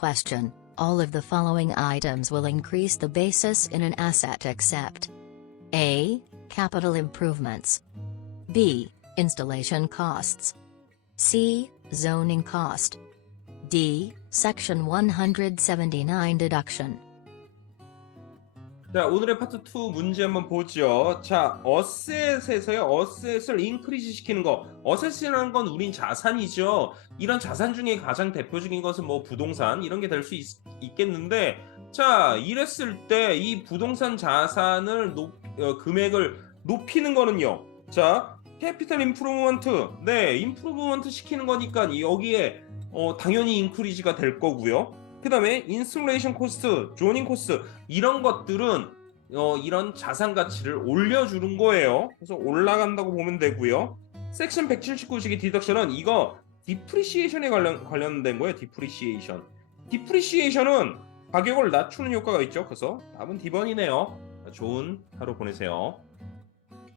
question, all of the following items will increase the basis in an asset except A. Capital improvements. B. Installation costs. C. Zoning cost. D. Section 179 deduction. 자, 오늘의 파트 2 문제 한번 보죠. 자, 어셋에서요. 어셋을 인크리지 시키는 거. 어셋이라는 건 우린 자산이죠. 이런 자산 중에 가장 대표적인 것은 뭐 부동산 이런 게 될 수 있겠는데 자, 이랬을 때 이 부동산 자산을 높, 어, 금액을 높이는 거는요. 자, 캐피탈 임프루먼트. 네, 임프루먼트 시키는 거니까 여기에 어, 당연히 인크리지가 될 거고요. 그 다음에 인슐레이션 코스트, 조닝 코스트 이런 것들은 어, 이런 자산 가치를 올려주는 거예요. 그래서 올라간다고 보면 되고요. 섹션 179식의 디덕션은 이거 디프리시에이션에 관련 관련된 거예요. 디프리시에이션. 디프리시에이션은 가격을 낮추는 효과가 있죠. 그래서 답은 D번이네요. 좋은 하루 보내세요.